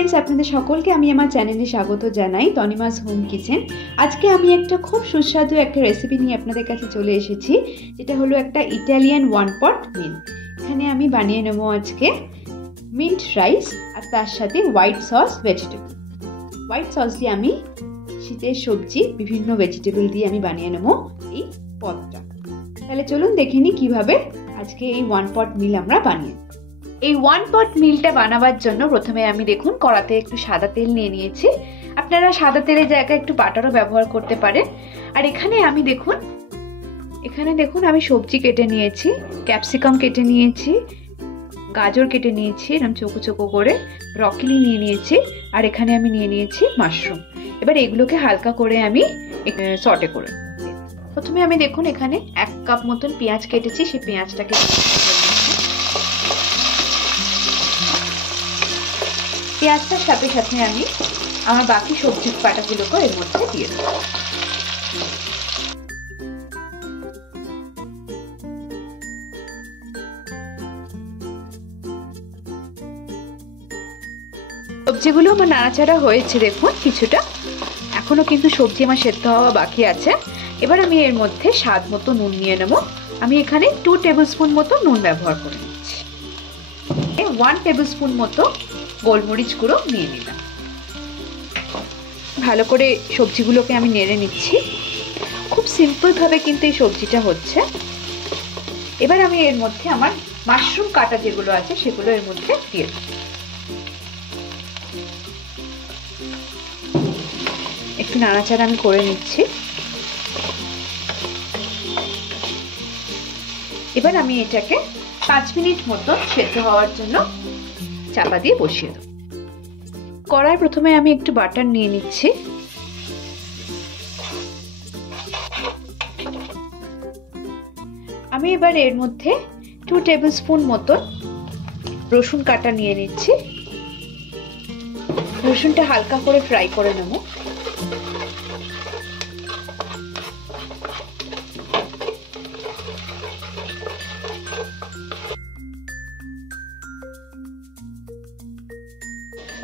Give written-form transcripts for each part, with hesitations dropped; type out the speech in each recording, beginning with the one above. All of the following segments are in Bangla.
फ्रेंड्स আপনাদের সকলকে আমি আমার চ্যানেলে স্বাগত জানাই তনিমাস হোম কিচেন। আজকে আমি একটা খুব সুস্বাদু একটা রেসিপি নিয়ে আপনাদের কাছে চলে এসেছি, যেটা হলো একটা ইটালিয়ান ওয়ান পট মিল। এখানে আমি বানিয়ে নেব আজকে মিন্ট রাইস আর তার সাথে white sauce vegetable. White sauce দিয়ে আমি শীতের সবজি বিভিন্ন ভেজিটেবল দিয়ে আমি বানিয়ে নেব এই পদটা। তাহলে চলুন দেখে নিই কিভাবে আজকে এই ওয়ান পট মিল আমরা বানিয়ে। এই ওয়ান পট মিলটা বানাবার জন্য প্রথমে আমি দেখুন কড়াতে একটু সাদা তেল নিয়ে নিয়েছি। আপনারা সাদা তেলের জায়গায় একটু বাটারও ব্যবহার করতে পারেন। আর এখানে দেখুন আমি সবজি কেটে নিয়েছি, ক্যাপসিকাম কেটে নিয়েছি, গাজর কেটে নিয়েছি এরকম চৌকো চৌকো করে, ব্রকলি নিয়ে নিয়েছি, আর এখানে আমি নিয়ে নিয়েছি মাশরুম। এবার এগুলোকে হালকা করে আমি সটে করে, প্রথমে আমি দেখুন এখানে 1 কাপ মতন পেঁয়াজ কেটেছি, সেই পেঁয়াজটাকে পেঁয়াজটার সাথে সাথে আমি আমার বাকি সবজির পাটাগুলোকে এর মধ্যে দিয়ে দেব। সবজিগুলো আমার নাড়াচাড়া হয়েছে দেখুন কিছুটা, এখনো কিন্তু সবজি আমার সেদ্ধ হওয়া বাকি আছে। এবার আমি এর মধ্যে স্বাদ মতো নুন নিয়ে নেব। আমি এখানে 2 টেবিল স্পুন মতো নুন ব্যবহার করে নিচ্ছি। 1 টেবিল স্পুন মতো গোলমরিচ গুঁড়ো নিয়ে নিলাম। ভালো করে সবজিগুলোকে আমি নেড়ে নিচ্ছি। খুব সিম্পল ভাবে কিন্তু এই সবজিটা হচ্ছে। এবার আমি এর মধ্যে আমার মাশরুম কাটা যেগুলো আছে সেগুলো এর মধ্যে দিয়ে দেব। একটু নাড়াচাড়া আমি করে নিচ্ছি। এবার আমি এটাকে 5 মিনিট মতো সেদ্ধ হওয়ার জন্য চাপা দিয়ে বসিয়ে দেব। কড়াই প্রথমে আমি একটু বাটার নিয়ে নিচ্ছি। আমি এবার এর মধ্যে 2 টেবিল স্পুন মতো রসুন কাটা নিয়ে নিচ্ছি। রসুনটা হালকা করে ফ্রাই করে নেব।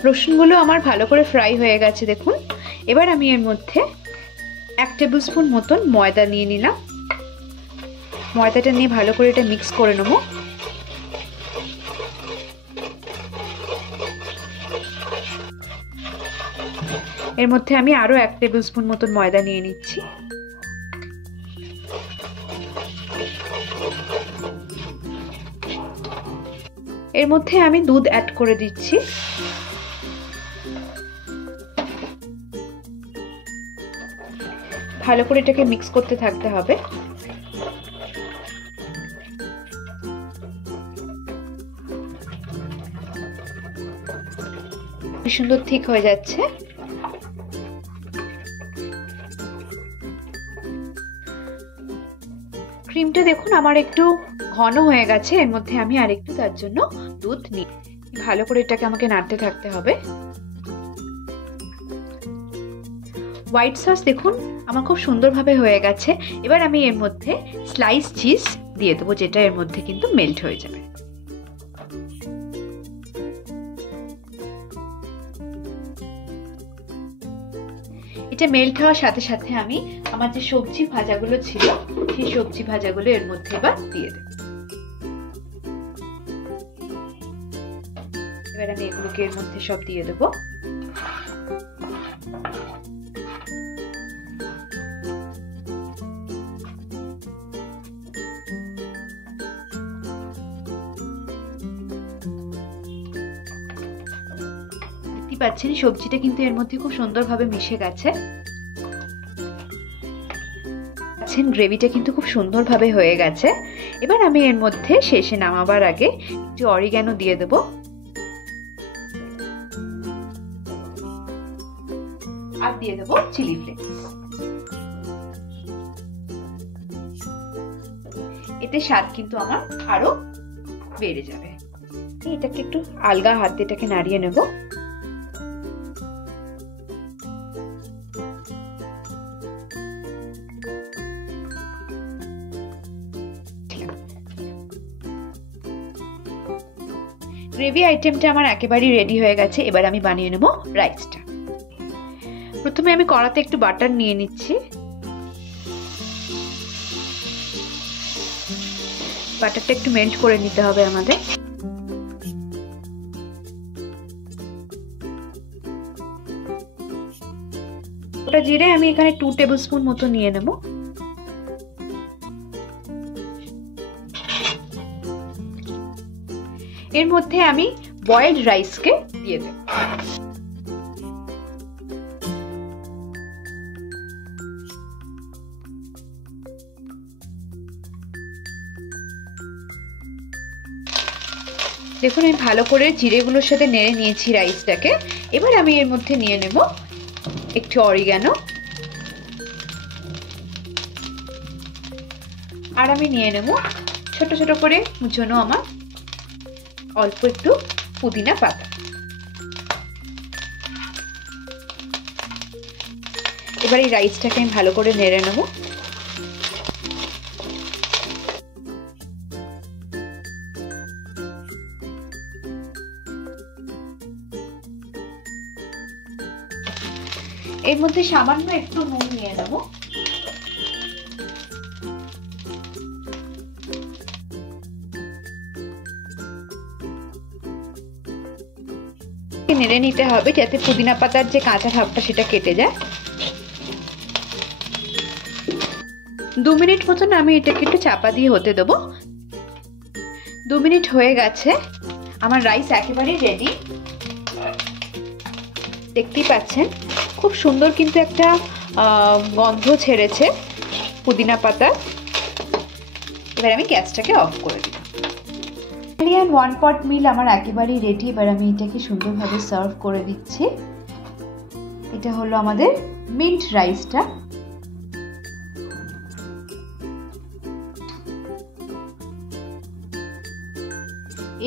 রসুনগুলো আমার ভালো করে ফ্রাই হয়ে গেছে দেখুন। এবার আমি এর মধ্যে 1 টেবিল স্পুন মতন ময়দা নিয়ে নিলাম। ময়দাটা নিয়ে ভালো করে এটা মিক্স করে নেব। এর মধ্যে আমি আরো 1 টেবিল স্পুন মতন ময়দা নিয়ে নিচ্ছি। এর মধ্যে আমি দুধ অ্যাড করে দিচ্ছি। ভালো করে এটাকে মিক্স করতে থাকতে হবে। সুন্দর ঠিক হয়ে যাচ্ছে। ক্রিমটা দেখুন আমার একটু ঘন হয়ে গেছে। এর মধ্যে আমি আরেকটু তার জন্য দুধ নিই। ভালো করে এটাকে আমাকে নাড়তে থাকতে হবে। হোয়াইট সস দেখুন আমার খুব সুন্দরভাবে হয়ে গেছে। এবার আমি এর মধ্যে স্লাইস চিজ দিয়ে দেবো, যেটা এর মধ্যে কিন্তু মেল্ট হয়ে যাবে। এটা মেল্ট হওয়ার সাথে সাথে আমি আমার যে সবজি ভাজাগুলো ছিল সেই সবজি ভাজাগুলো এর মধ্যে এবার দিয়ে দেব। এবার আমি এগুলোকে এর মধ্যে সব দিয়ে দেবো। পাচ্ছেন সবজিটা কিন্তু এর মধ্যে খুব সুন্দরভাবে মিশে গেছে। গ্রেভিটা কিন্তু খুব সুন্দরভাবে হয়ে গেছে। এবার আমি এর মধ্যে শেষে নামাবার আগে একটু অরিগ্যানো দিয়ে দেব। আর দিয়ে দেব চিলি ফ্লেক্স। এতে স্বাদ কিন্তু আমার আরো বেড়ে যাবে। এটাকে একটু আলগা হাতে এটাকে নাড়িয়ে নেব। গ্রেভি আইটেমটা আমার একেবারেই রেডি হয়ে গেছে। এবার আমি বানিয়ে নেব রাইসটা। প্রথমে আমি কড়াতে একটু বাটার নিয়ে নিচ্ছি। বাটারটা একটু মেল্ট করে নিতে হবে আমাদের। ওটা জিরে আমি এখানে 2 টেবিল স্পুন মতো নিয়ে নেব। এর মধ্যে আমি বয়েলড রাইসকে দিয়ে দেব। দেখুন আমি ভালো করে জিরেগুলোর সাথে নেড়ে নিয়েছি রাইসটাকে। এবার আমি এর মধ্যে নিয়ে নেব একটু অরিগানো, আর আমি নিয়ে নেব ছোট ছোট করে মুছানো আমার অল্প একটু পুদিনা পাতা। এবার এই রাইসটাকে আমি ভালো করে নেড়ে নেব। এর মধ্যে সামান্য একটু নুন নিয়ে নেব। নেড়ে নিতে হবে যাতে পুদিনা পাতার যে কাঁচা ভাবটা সেটা কেটে যায়। 2 মিনিট মতন আমি এটাকে একটু চাপা দিয়ে হতে দেবো। 2 মিনিট হয়ে গেছে, আমার রাইস একেবারেই রেডি। দেখতেই পাচ্ছেন খুব সুন্দর কিন্তু একটা গন্ধ ছেড়েছে পুদিনা পাতা। এবার আমি গ্যাসটাকে অফ করে দিই। ইটালিয়ান 1 পট মিল আমার একেবারেই রেডি। এবার আমি এটাকে সুন্দরভাবে সার্ভ করে দিচ্ছি। এটা হলো আমাদের মিন্ট রাইসটা।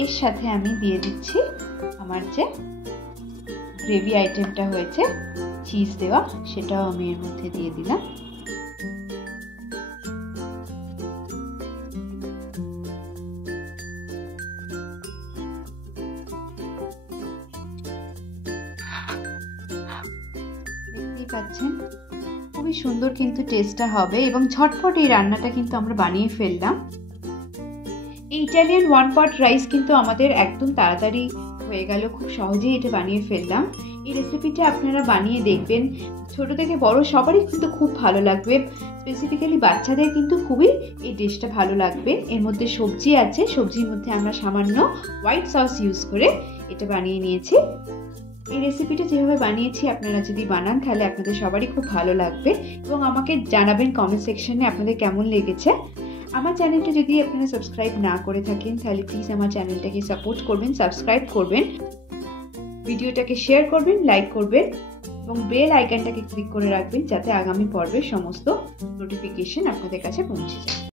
এর সাথে আমি দিয়ে দিচ্ছি আমার যে গ্রেভি আইটেমটা হয়েছে চিজ দেওয়া, সেটাও আমি এর মধ্যে দিয়ে দিলাম। দেখতেই পাচ্ছেন খুবই সুন্দর কিন্তু টেস্টটা হবে এবং ঝটপট এই রান্নাটা কিন্তু আমরা বানিয়ে ফেললাম। এই ইটালিয়ান 1 পট রাইস কিন্তু আমাদের একদম তাড়াতাড়ি হয়ে গেল, খুব সহজেই এটা বানিয়ে ফেললাম। এই রেসিপিটা আপনারা বানিয়ে দেখবেন, ছোট থেকে বড় সবারই কিন্তু খুব ভালো লাগবে। স্পেসিফিক্যালি বাচ্চাদের কিন্তু খুবই এই ডিশটা ভালো লাগবে। এর মধ্যে সবজি আছে, সবজির মধ্যে আমরা সামান্য হোয়াইট সস ইউজ করে এটা বানিয়ে নিয়েছি। এই রেসিপিটা যেভাবে বানিয়েছি আপনারা যদি বানান তাহলে আপনাদের সবারই খুব ভালো লাগবে এবং আমাকে জানাবেন কমেন্ট সেকশনে আপনাদের কেমন লেগেছে। আমার চ্যানেলটা যদি আপনারা সাবস্ক্রাইব না করে থাকেন তাহলে প্লিজ আমার চ্যানেলটাকে সাপোর্ট করবেন, সাবস্ক্রাইব করবেন, ভিডিওটাকে শেয়ার করবেন, লাইক করবেন এবং বেল আইকনটাকে ক্লিক করে রাখবেন যাতে আগামী পর্বের সমস্ত নোটিফিকেশন আপনাদের কাছে পৌঁছে যায়।